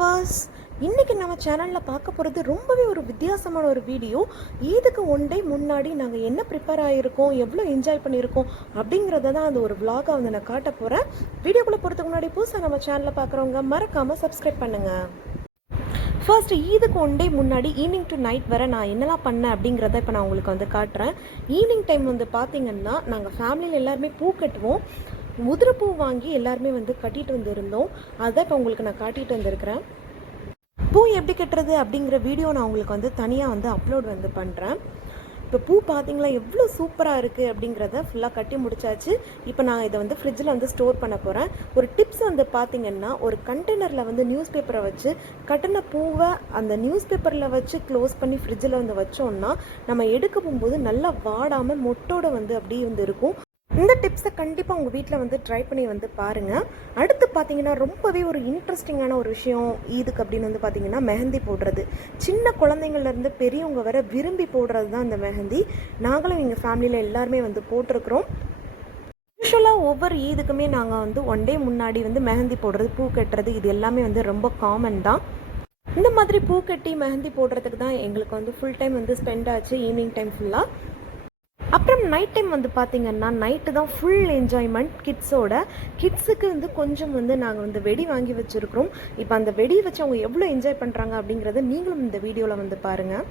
Viewers, இன்றைக்கி நம்ம சேனலில் பார்க்க போகிறது ரொம்பவே ஒரு வித்தியாசமான ஒரு வீடியோ. ஈதுக்கு ஒன் டே முன்னாடி நாங்கள் என்ன ப்ரிப்பேர் ஆகியிருக்கோம், எவ்வளோ என்ஜாய் பண்ணியிருக்கோம் அப்படிங்கிறத தான் அந்த ஒரு விலாகாக வந்து நான் காட்ட போகிறேன். வீடியோக்குள்ளே போகிறதுக்கு முன்னாடி புதுசாக நம்ம சேனலில் பார்க்குறவங்க மறக்காமல் சப்ஸ்கிரைப் பண்ணுங்கள். ஃபர்ஸ்ட் ஈதுக்கு ஒன் டே முன்னாடி ஈவினிங் டு நைட் வர நான் என்னெல்லாம் பண்ணேன் அப்படிங்கிறத இப்போ நான் உங்களுக்கு வந்து காட்டுறேன். ஈவினிங் டைம் வந்து பார்த்திங்கன்னா நாங்கள் ஃபேமிலியில் எல்லாருமே பூ கட்டுவோம். முதிரப்பூ வாங்கி எல்லாருமே வந்து கட்டிட்டு வந்துருந்தோம். அதை இப்போ உங்களுக்கு நான் காட்டிகிட்டு வந்திருக்கிறேன். பூ எப்படி கட்டுறது அப்படிங்கிற வீடியோ நான் உங்களுக்கு வந்து தனியாக வந்து அப்லோட் வந்து பண்ணுறேன். இப்போ பூ பார்த்தீங்களா எவ்வளோ சூப்பராக இருக்குது அப்படிங்கிறத ஃபுல்லாக கட்டி முடிச்சாச்சு. இப்போ நான் இதை வந்து ஃப்ரிட்ஜில் வந்து ஸ்டோர் பண்ண போகிறேன். ஒரு டிப்ஸ் வந்து பார்த்திங்கன்னா, ஒரு கண்டெய்னரில் வந்து நியூஸ் பேப்பரை வச்சு கட்டின பூவை அந்த நியூஸ் பேப்பரில் வச்சு க்ளோஸ் பண்ணி ஃப்ரிட்ஜில் வந்து வச்சோம்னா நம்ம எடுக்க போகும்போது நல்லா வாடாமல் மொட்டோடு வந்து அப்படியே வந்து இருக்கும். இந்த டிப்ஸை கண்டிப்பாக உங்கள் வீட்டில் வந்து ட்ரை பண்ணி வந்து பாருங்கள். அடுத்து பார்த்தீங்கன்னா ரொம்பவே ஒரு இன்ட்ரெஸ்டிங்கான ஒரு விஷயம் ஈதுக்கு அப்படின்னு வந்து பார்த்திங்கன்னா மெஹந்தி போடுறது. சின்ன குழந்தைங்கள்லேருந்து பெரியவங்க வர விரும்பி போடுறது தான் இந்த மெஹந்தி. நாங்களும் எங்கள் ஃபேமிலியில் எல்லாருமே வந்து போட்டிருக்கிறோம். யூஸ்வலாக ஒவ்வொரு ஈதுக்குமே நாங்கள் வந்து ஒன் டே முன்னாடி வந்து மெஹந்தி போடுறது, பூ கட்டுறது, இது எல்லாமே வந்து ரொம்ப காமன் தான். இந்த மாதிரி பூ கட்டி மெஹந்தி போடுறதுக்கு தான் எங்களுக்கு வந்து ஃபுல் டைம் வந்து ஸ்பெண்ட் ஆச்சு ஈவினிங் டைம் ஃபுல்லாக. அப்புறம் நைட் டைம் வந்து பார்த்திங்கன்னா நைட்டு தான் ஃபுல் என்ஜாய்மெண்ட் கிட்ஸுக்கு வந்து கொஞ்சம் வந்து நாங்கள் வந்து வெடி வாங்கி வச்சுருக்கிறோம். இப்போ அந்த வெடி வச்சு அவங்க எவ்வளோ என்ஜாய் பண்ணுறாங்க அப்படிங்கிறத நீங்களும் இந்த வீடியோவில் வந்து பாருங்கள்.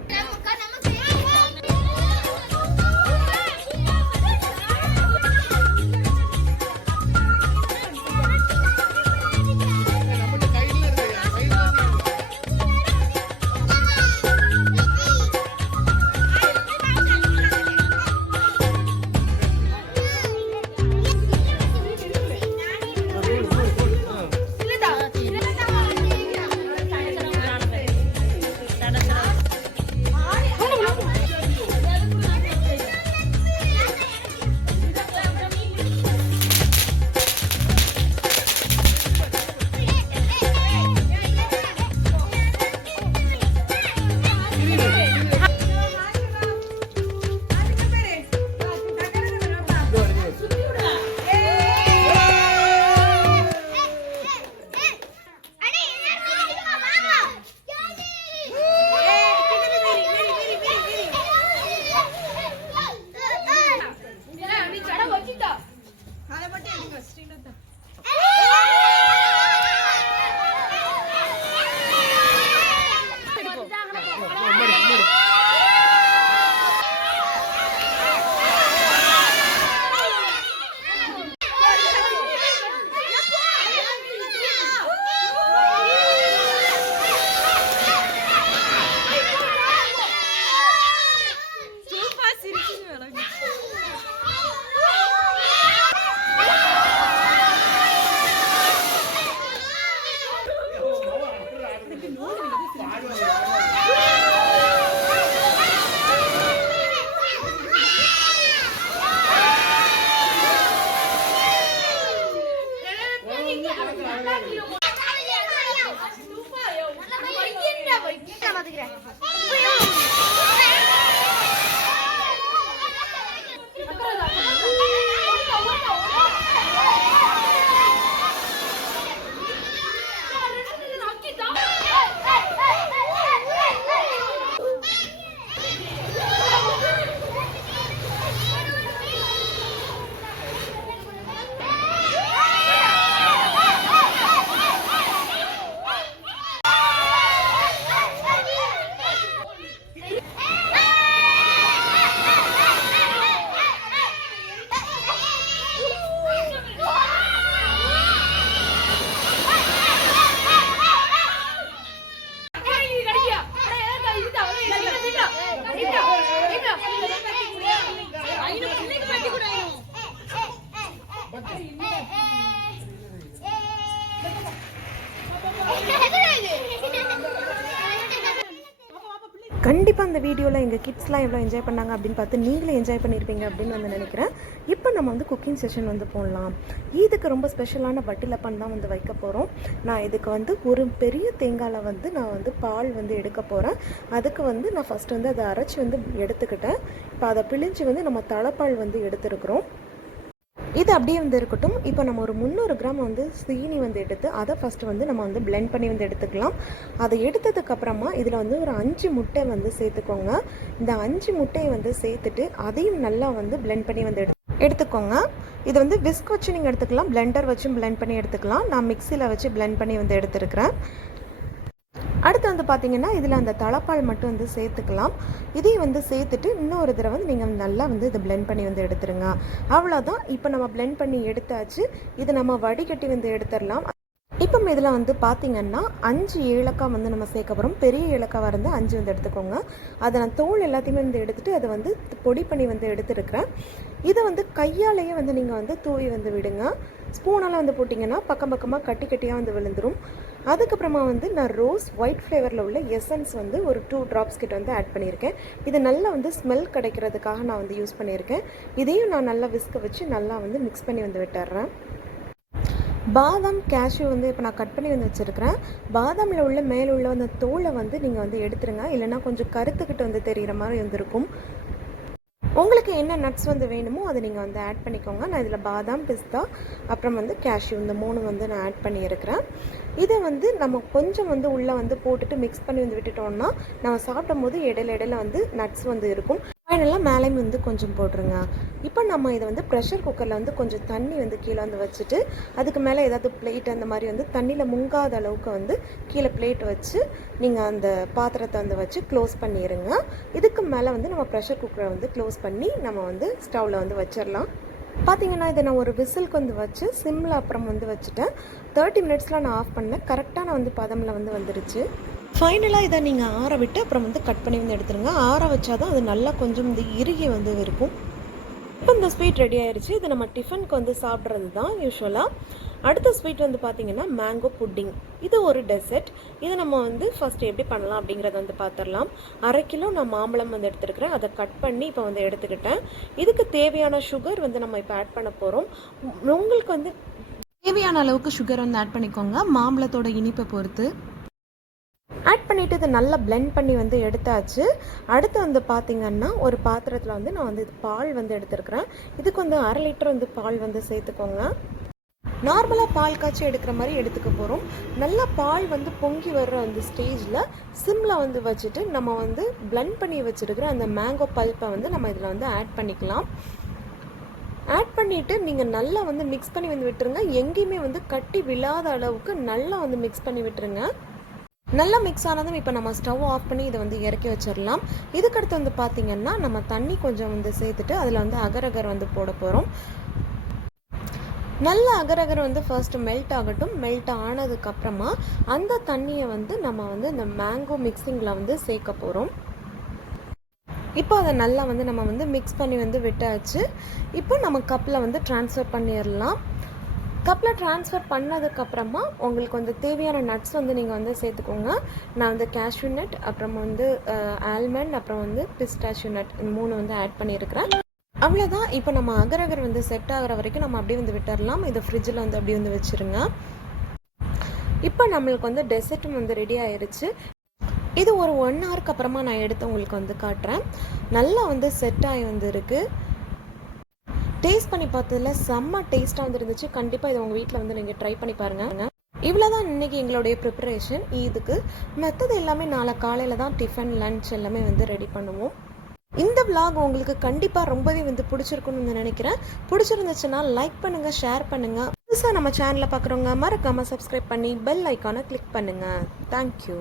கண்டிப்பாக அந்த வீடியோவில் எங்கள் கிட்ஸ்லாம் எவ்வளோ என்ஜாய் பண்ணாங்க அப்படின்னு பார்த்து நீங்களே என்ஜாய் பண்ணியிருப்பீங்க அப்படின்னு வந்து நினைக்கிறேன். இப்போ நம்ம வந்து குக்கிங் செஷன் வந்து போடலாம். இதுக்கு ரொம்ப ஸ்பெஷலான வட்டிலப்பம் தான் வந்து வைக்க போகிறோம். நான் இதுக்கு வந்து ஒரு பெரிய தேங்காயில் வந்து நான் வந்து பால் வந்து எடுக்க போகிறேன். அதுக்கு வந்து நான் ஃபஸ்ட்டு வந்து அதை அரைச்சி வந்து எடுத்துக்கிட்டேன். இப்போ அதை பிழிஞ்சு வந்து நம்ம தலைப்பால் வந்து எடுத்துருக்குறோம். இது அப்படியே வந்து இருக்கட்டும். இப்போ நம்ம ஒரு 300 கிராம் வந்து சீனி வந்து எடுத்து அதை ஃபஸ்ட்டு வந்து நம்ம வந்து பிளெண்ட் பண்ணி வந்து எடுத்துக்கலாம். அதை எடுத்ததுக்கப்புறமா இதில் வந்து ஒரு 5 முட்டை வந்து சேர்த்துக்கோங்க. இந்த 5 முட்டையை வந்து சேர்த்துட்டு அதையும் நல்லா வந்து பிளெண்ட் பண்ணி வந்து எடுத்துக்கோங்க. இது வந்து விஸ்க் வச்சு நீங்கள் எடுத்துக்கலாம், பிளெண்டர் வச்சும் பிளெண்ட் பண்ணி எடுத்துக்கலாம். நான் மிக்சியில் வச்சு பிளெண்ட் பண்ணி வந்து எடுத்துருக்கிறேன். அடுத்து வந்து பார்த்திங்கன்னா இதில் அந்த தலப்பால் மட்டும் வந்து சேர்த்துக்கலாம். இதையும் வந்து சேர்த்துட்டு இன்னொரு தடவை வந்து நீங்கள் நல்லா வந்து இதை பிளெண்ட் பண்ணி வந்து எடுத்துருங்க. அவ்வளோதான். இப்போ நம்ம பிளெண்ட் பண்ணி எடுத்தாச்சு. இதை நம்ம வடிகட்டி வந்து எடுத்துடலாம். இப்போ இதில் வந்து பார்த்திங்கன்னா 5 ஏலக்காய் வந்து நம்ம சேர்க்க போகிறோம். பெரிய ஏலக்காய் வந்து 5 வந்து எடுத்துக்கோங்க. அதை நான் தோல் எல்லாத்தையுமே வந்து எடுத்துகிட்டு அதை வந்து பொடி பண்ணி வந்து எடுத்துருக்கிறேன். இதை வந்து கையாலேயே வந்து நீங்கள் வந்து தூவி வந்து விடுங்க. ஸ்பூனால் வந்து போட்டிங்கன்னா பக்கம் பக்கமாக கட்டி கட்டியாக வந்து விழுந்துடும். அதுக்கப்புறமா வந்து நான் ரோஸ் ஒயிட் ஃப்ளேவரில் உள்ள எசன்ஸ் வந்து ஒரு 2 ட்ராப்ஸ் கிட்ட வந்து ஆட் பண்ணியிருக்கேன். இது நல்லா வந்து ஸ்மெல் கிடைக்கிறதுக்காக நான் வந்து யூஸ் பண்ணியிருக்கேன். இதையும் நான் நல்லா விஸ்க வச்சு நல்லா வந்து மிக்ஸ் பண்ணி வந்து விட்டுறேன். பாதாம் கேஷ்யூ வந்து இப்போ நான் கட் பண்ணி வந்து வச்சுருக்கிறேன். பாதாமில் உள்ள மேலே உள்ள அந்த தோலை வந்து நீங்கள் வந்து எடுத்துருங்க. இல்லைனா கொஞ்சம் கருத்துக்கிட்டு வந்து தெரிகிற மாதிரி வந்துருக்கும். உங்களுக்கு என்ன நட்ஸ் வந்து வேணுமோ அதை நீங்கள் வந்து ஆட் பண்ணிக்கோங்க. நான் இதில் பாதாம், பிஸ்தா, அப்புறம் வந்து கேஷ்யூ இந்த 3 வந்து நான் ஆட் பண்ணியிருக்கிறேன். இதை வந்து நம்ம கொஞ்சம் வந்து உள்ளே வந்து போட்டுட்டு மிக்ஸ் பண்ணி வந்து விட்டுட்டோம்னா நம்ம சாப்பிடும் போது இடையில வந்து நட்ஸ் வந்து இருக்கும். ஃபைனலாக மேலேயும் வந்து கொஞ்சம் போட்டுருங்க. இப்போ நம்ம இதை வந்து ப்ரெஷர் குக்கரில் வந்து கொஞ்சம் தண்ணி வந்து கீழே வந்து வச்சுட்டு அதுக்கு மேலே ஏதாவது பிளேட் அந்த மாதிரி வந்து தண்ணியில் முங்காத அளவுக்கு வந்து கீழே பிளேட் வச்சு நீங்கள் அந்த பாத்திரத்தை வந்து வச்சு க்ளோஸ் பண்ணிடுங்க. இதுக்கு மேலே வந்து நம்ம ப்ரெஷர் குக்கரை வந்து க்ளோஸ் பண்ணி நம்ம வந்து ஸ்டவ்வில் வந்து வச்சிடலாம். பார்த்தீங்கன்னா இதை நான் ஒரு விசிலுக்கு வந்து வச்சு சிம்மில் அப்புறம் வந்து வச்சுட்டேன். 30 மினிட்ஸில் நான் ஆஃப் பண்ணேன். கரெக்டாக நான் வந்து பதமில் வந்து வந்துருச்சு. ஃபைனலாக இதை நீங்கள் ஆற விட்டு அப்புறம் வந்து கட் பண்ணி வந்து எடுத்துருங்க. ஆற வச்சாதான் அது நல்லா கொஞ்சம் வந்து இறுகி வந்து இருக்கும். இப்போ இந்த ஸ்வீட் ரெடி ஆயிடுச்சு. இது நம்ம டிஃபனுக்கு வந்து சாப்பிட்றது தான் யூஸ்வலாக. அடுத்த ஸ்வீட் வந்து பார்த்திங்கன்னா மேங்கோ புட்டிங். இது ஒரு டெசர்ட். இது நம்ம வந்து ஃபஸ்ட்டு எப்படி பண்ணலாம் அப்படிங்கிறத வந்து பார்த்துடலாம். 1/2 கிலோ நான் மாம்பழம் வந்து எடுத்துருக்கிறேன். அதை கட் பண்ணி இப்போ வந்து எடுத்துக்கிட்டேன். இதுக்கு தேவையான சுகர் வந்து நம்ம இப்போ ஆட் பண்ண போகிறோம். உங்களுக்கு வந்து தேவையான அளவுக்கு சுகர் வந்து ஆட் பண்ணிக்கோங்க, மாம்பழத்தோட இனிப்பை பொறுத்து. ஆட் பண்ணிவிட்டு இதை நல்லா பிளெண்ட் பண்ணி வந்து எடுத்தாச்சு. அடுத்து வந்து பார்த்திங்கன்னா ஒரு பாத்திரத்தில் வந்து நான் வந்து பால் வந்து எடுத்துருக்கிறேன். இதுக்கு வந்து 1/2 லிட்டர் வந்து பால் வந்து சேர்த்துக்கோங்க. நார்மலாக பால் காய்ச்சி எடுக்கிற மாதிரி எடுத்துக்க போகிறோம். நல்லா பால் வந்து பொங்கி வர்ற அந்த ஸ்டேஜில் சிம்மில் வந்து வச்சுட்டு நம்ம வந்து பிளெண்ட் பண்ணி வச்சுருக்கிற அந்த மேங்கோ பல்ப்பை வந்து நம்ம இதில் வந்து ஆட் பண்ணிக்கலாம். ஆட் பண்ணிவிட்டு நீங்கள் நல்லா வந்து மிக்ஸ் பண்ணி வந்து விட்டுருங்க. எங்கேயுமே வந்து கட்டி விழாத அளவுக்கு நல்லா வந்து மிக்ஸ் பண்ணி விட்டுருங்க. நல்லா மிக்ஸ் ஆனதும் இப்போ நம்ம ஸ்டவ் ஆஃப் பண்ணி இதை வந்து இறக்கி வச்சிடலாம். இதுக்கடுத்து வந்து பார்த்திங்கன்னா நம்ம தண்ணி கொஞ்சம் வந்து சேர்த்துட்டு அதில் வந்து அகரகர் வந்து போட போகிறோம். நல்ல அகரகர் வந்து ஃபர்ஸ்ட்டு மெல்ட் ஆகட்டும். மெல்ட் ஆனதுக்கப்புறமா அந்த தண்ணியை வந்து நம்ம வந்து இந்த மேங்கோ மிக்சிங்கில் வந்து சேர்க்க போகிறோம். இப்போ அதை நல்லா வந்து நம்ம வந்து மிக்ஸ் பண்ணி வந்து விட்டாச்சு. இப்போ நம்ம கப்பில் வந்து ட்ரான்ஸ்ஃபர் பண்ணிடலாம். கப்பில் ட்ரான்ஸ்ஃபர் பண்ணதுக்கப்புறமா உங்களுக்கு வந்து தேவையான நட்ஸ் வந்து நீங்கள் வந்து சேர்த்துக்கோங்க. நான் வந்து கேஷ்யூ நட், அப்புறம் வந்து ஆல்மண்ட், அப்புறம் வந்து பிஸ்டாஷ்யூ நட், இந்த 3 வந்து ஆட் பண்ணியிருக்கிறேன். அவ்வளோதான். இப்போ நம்ம அகரகர் வந்து செட் ஆகிற வரைக்கும் நம்ம அப்படியே வந்து விட்டுடலாம். இதை ஃப்ரிட்ஜில் வந்து அப்படியே வந்து வச்சுருங்க. இப்போ நம்மளுக்கு வந்து டெசர்ட்டும் வந்து ரெடி ஆயிடுச்சு. இது ஒரு 1 ஹவருக்கு அப்புறமா நான் எடுத்து உங்களுக்கு வந்து காட்டுறேன். நல்லா வந்து செட் ஆகி வந்து இருக்குது. டேஸ்ட் பண்ணி பார்த்ததில் செம்ம டேஸ்ட்டாக வந்து இருந்துச்சு. கண்டிப்பாக இதை உங்கள் வீட்டில் வந்து நீங்கள் ட்ரை பண்ணி பாருங்கள். இவ்வளோதான் இன்றைக்கி எங்களுடைய ப்ரிப்பரேஷன். இதுக்கு மெத்தட் எல்லாமே நாளை காலையில் தான் டிஃபன் லன்ச் எல்லாமே வந்து ரெடி பண்ணுவோம். இந்த விலாக் உங்களுக்கு கண்டிப்பாக ரொம்பவே வந்து பிடிச்சிருக்குன்னு நினைக்கிறேன். பிடிச்சிருந்துச்சுன்னா லைக் பண்ணுங்கள், ஷேர் பண்ணுங்கள். புதுசாக நம்ம சேனலை பார்க்குறவங்க மறக்காமல் சப்ஸ்கிரைப் பண்ணி பெல் ஐக்கானை கிளிக் பண்ணுங்கள். தேங்க்யூ.